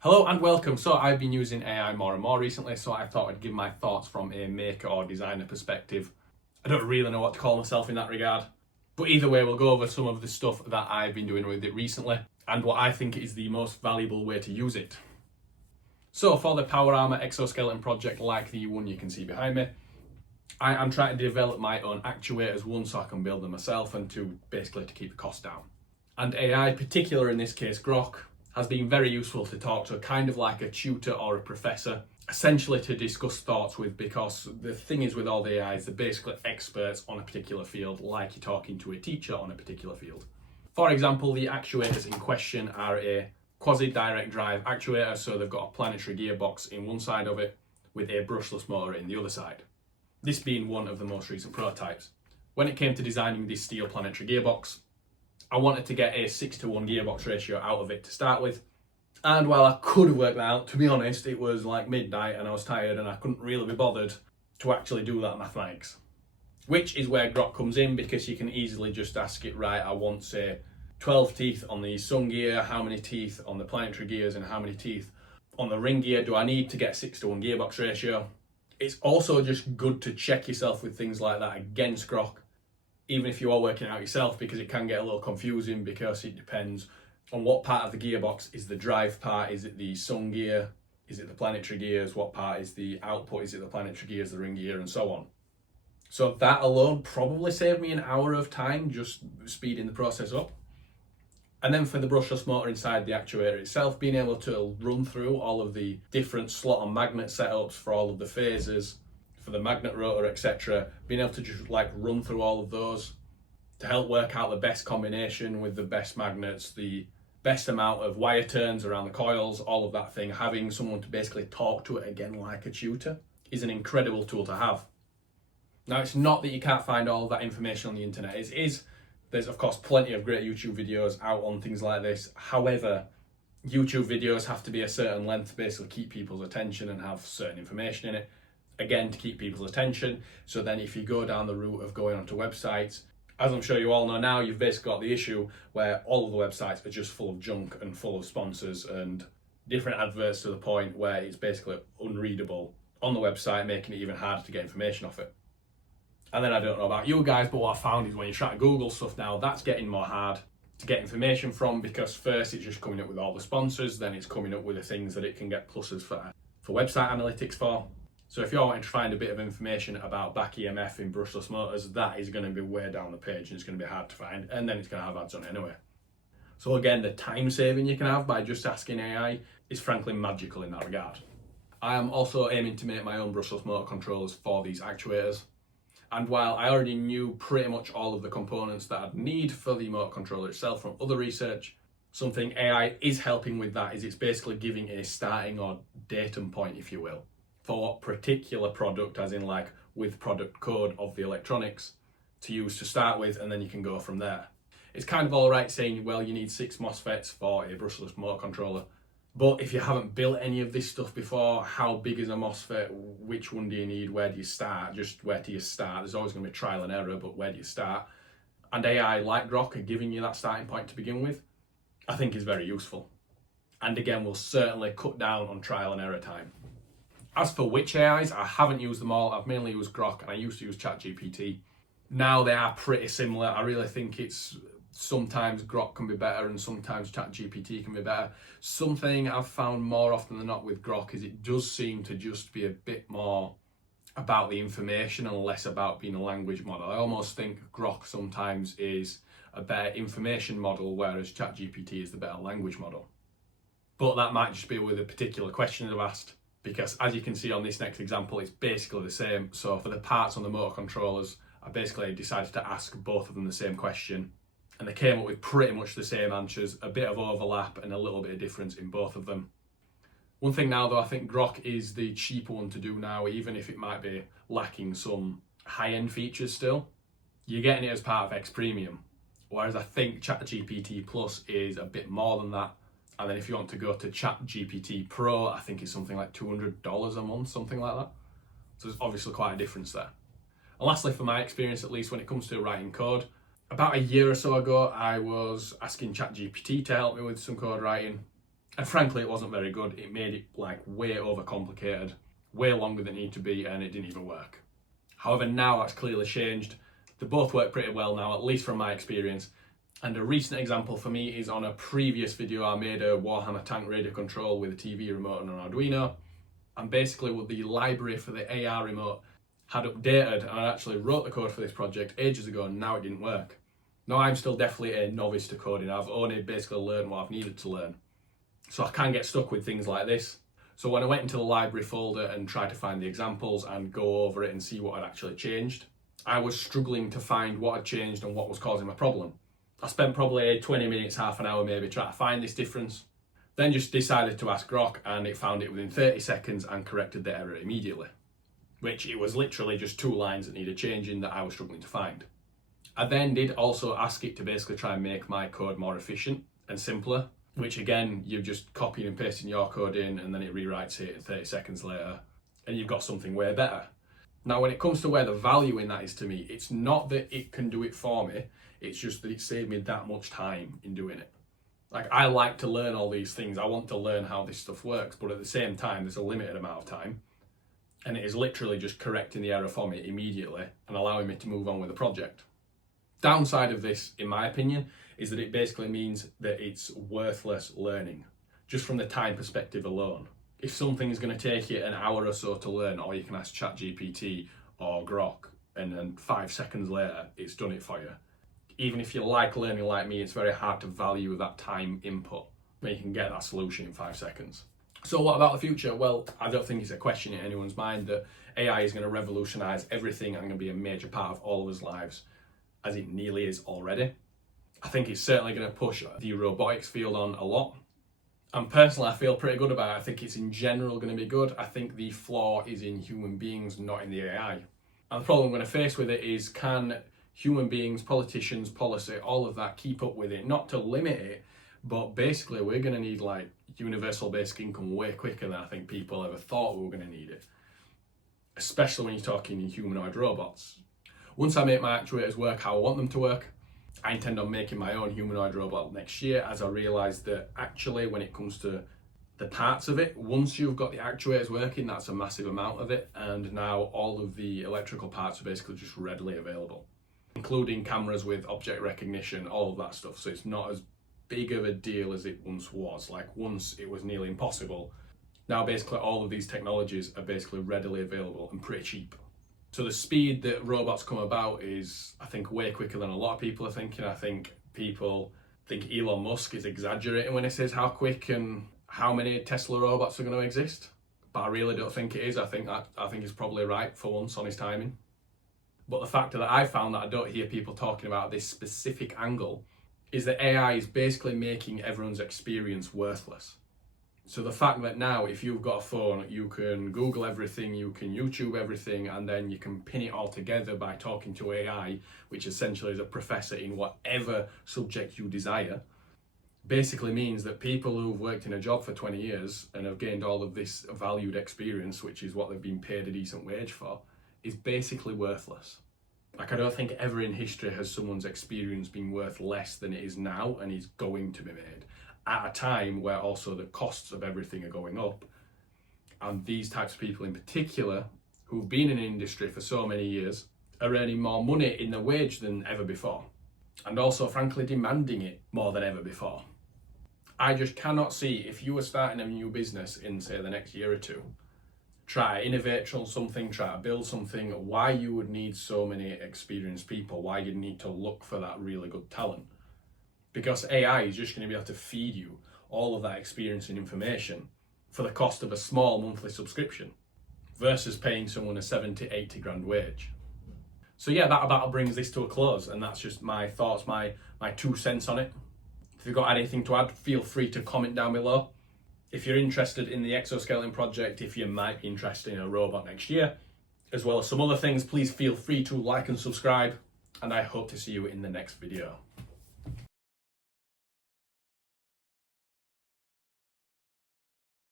Hello and welcome. So I've been using AI more and more recently, so I thought I'd give my thoughts from a maker or designer perspective. I don't really know what to call myself in that regard, but either way, we'll go over some of the stuff that I've been doing with it recently and what I think is the most valuable way to use it. So for the Power Armor exoskeleton project, like the one you can see behind me, I am trying to develop my own actuators, one so I can build them myself, and two, basically to keep the cost down. And AI, particular in this case GROK, has been very useful to talk to, kind of like a tutor or a professor, essentially to discuss thoughts with, because the thing is with all the AIs, they're basically experts on a particular field, like you're talking to a teacher on a particular field. For example, the actuators in question are a quasi-direct drive actuator, so they've got a planetary gearbox in one side of it with a brushless motor in the other side. This being one of the most recent prototypes. When it came to designing this steel planetary gearbox, I wanted to get a 6:1 gearbox ratio out of it to start with. And while I could have worked that out, to be honest, it was like midnight and I was tired and I couldn't really be bothered to actually do that mathematics. Which is where GROK comes in, because you can easily just ask it, right, I want, say, 12 teeth on the sun gear, how many teeth on the planetary gears, and how many teeth on the ring gear do I need to get 6:1 gearbox ratio? It's also just good to check yourself with things like that against GROK, even if you are working out yourself, because it can get a little confusing because it depends on what part of the gearbox is the drive part. Is it the sun gear? Is it the planetary gears? What part is the output? Is it the planetary gears, the ring gear, and so on? So that alone probably saved me an hour of time, just speeding the process up. And then for the brushless motor inside the actuator itself, being able to run through all of the different slot and magnet setups for all of the phases, for the magnet rotor, etc., being able to just like run through all of those to help work out the best combination with the best magnets, the best amount of wire turns around the coils, all of that thing. Having someone to basically talk to it again like a tutor is an incredible tool to have. Now, it's not that you can't find all of that information on the internet. There's of course plenty of great YouTube videos out on things like this. However, YouTube videos have to be a certain length to basically keep people's attention and have certain information in it. Again, to keep people's attention. So then if you go down the route of going onto websites, as I'm sure you all know now, you've basically got the issue where all of the websites are just full of junk and full of sponsors and different adverts, to the point where it's basically unreadable on the website, making it even harder to get information off it. And then I don't know about you guys, but what I found is when you try to Google stuff now, that's getting more hard to get information from, because first it's just coming up with all the sponsors, then it's coming up with the things that it can get pluses for website analytics for. So if you're wanting to find a bit of information about back EMF in brushless motors, that is going to be way down the page and it's going to be hard to find, and then it's going to have ads on it anyway. So again, the time saving you can have by just asking AI is frankly magical in that regard. I am also aiming to make my own brushless motor controllers for these actuators. And while I already knew pretty much all of the components that I'd need for the motor controller itself from other research, something AI is helping with that is it's basically giving a starting or datum point, if you will, for what particular product, as in like with product code of the electronics, to use to start with, and then you can go from there. It's kind of all right saying, well, you need 6 MOSFETs for a brushless motor controller, but if you haven't built any of this stuff before, how big is a MOSFET? Which one do you need? Where do you start? Just where do you start? There's always going to be trial and error, but where do you start? And AI like GROK are giving you that starting point to begin with, I think is very useful. And again, will certainly cut down on trial and error time. As for which AIs, I haven't used them all. I've mainly used GROK and I used to use ChatGPT. Now they are pretty similar. I really think it's sometimes GROK can be better and sometimes ChatGPT can be better. Something I've found more often than not with GROK is it does seem to just be a bit more about the information and less about being a language model. I almost think GROK sometimes is a better information model, whereas ChatGPT is the better language model. But that might just be with a particular question I've asked, because as you can see on this next example, it's basically the same. So for the parts on the motor controllers, I basically decided to ask both of them the same question, and they came up with pretty much the same answers, a bit of overlap and a little bit of difference in both of them. One thing now though, I think GROK is the cheaper one to do now, even if it might be lacking some high-end features still. You're getting it as part of X Premium, whereas I think ChatGPT Plus is a bit more than that. And then if you want to go to ChatGPT Pro, I think it's something like $200 a month, something like that. So there's obviously quite a difference there. And lastly, from my experience at least, when it comes to writing code, about a year or so ago, I was asking ChatGPT to help me with some code writing. And frankly, it wasn't very good. It made it like way overcomplicated, way longer than it needed to be, and it didn't even work. However, now that's clearly changed. They both work pretty well now, at least from my experience. And a recent example for me is on a previous video I made a Warhammer tank radio control with a TV remote and an Arduino. And basically what the library for the AR remote had updated, and I actually wrote the code for this project ages ago, and now it didn't work. Now I'm still definitely a novice to coding. I've only basically learned what I've needed to learn. So I can get stuck with things like this. So when I went into the library folder and tried to find the examples and go over it and see what had actually changed, I was struggling to find what had changed and what was causing my problem. I spent probably 20 minutes, half an hour maybe, trying to find this difference. Then just decided to ask GROK, and it found it within 30 seconds and corrected the error immediately. Which it was literally just 2 lines that needed changing that I was struggling to find. I then did also ask it to basically try and make my code more efficient and simpler, which again, you're just copying and pasting your code in and then it rewrites it 30 seconds later and you've got something way better. Now, when it comes to where the value in that is to me, it's not that it can do it for me, it's just that it saved me that much time in doing it. Like, I like to learn all these things, I want to learn how this stuff works, but at the same time, there's a limited amount of time. And it is literally just correcting the error for me immediately and allowing me to move on with the project. Downside of this, in my opinion, is that it basically means that it's worthless learning, just from the time perspective alone. If something's going to take you an hour or so to learn, or you can ask ChatGPT or GROK, and then 5 seconds later, it's done it for you. Even if you like learning like me, it's very hard to value that time input, where you can get that solution in 5 seconds. So what about the future? Well, I don't think it's a question in anyone's mind that AI is going to revolutionise everything and going to be a major part of all of us lives, as it nearly is already. I think it's certainly going to push the robotics field on a lot. And personally, I feel pretty good about it. I think it's in general going to be good. I think the flaw is in human beings, not in the AI. And the problem I'm going to face with it is, can human beings, politicians, policy, all of that keep up with it? Not to limit it, but basically we're going to need like universal basic income way quicker than I think people ever thought we were going to need it. Especially when you're talking in humanoid robots. Once I make my actuators work how I want them to work, I intend on making my own humanoid robot next year, as I realise that actually when it comes to the parts of it, once you've got the actuators working, that's a massive amount of it, and now all of the electrical parts are basically just readily available, including cameras with object recognition, all of that stuff. So it's not as big of a deal as it once was. Like, once it was nearly impossible. Now basically all of these technologies are basically readily available and pretty cheap. So the speed that robots come about is, I think, way quicker than a lot of people are thinking. I think people think Elon Musk is exaggerating when he says how quick and how many Tesla robots are going to exist. But I really don't think it is. I think he's probably right for once on his timing. But the factor that I found that I don't hear people talking about this specific angle is that AI is basically making everyone's experience worthless. So the fact that now, if you've got a phone, you can Google everything, you can YouTube everything, and then you can pin it all together by talking to AI, which essentially is a professor in whatever subject you desire, basically means that people who've worked in a job for 20 years and have gained all of this valued experience, which is what they've been paid a decent wage for, is basically worthless. Like, I don't think ever in history has someone's experience been worth less than it is now and is going to be made, at a time where also the costs of everything are going up. And these types of people in particular, who've been in an industry for so many years, are earning more money in their wage than ever before. And also, frankly, demanding it more than ever before. I just cannot see, if you were starting a new business in, say, the next year or two, try to innovate on something, try to build something, why you would need so many experienced people, why you need to look for that really good talent. Because AI is just going to be able to feed you all of that experience and information for the cost of a small monthly subscription versus paying someone a 70, 80 grand wage. So yeah, that about brings this to a close, and that's just my thoughts, my 2 cents on it. If you've got anything to add, feel free to comment down below. If you're interested in the exoskeleton project, if you might be interested in a robot next year, as well as some other things, please feel free to like and subscribe, and I hope to see you in the next video.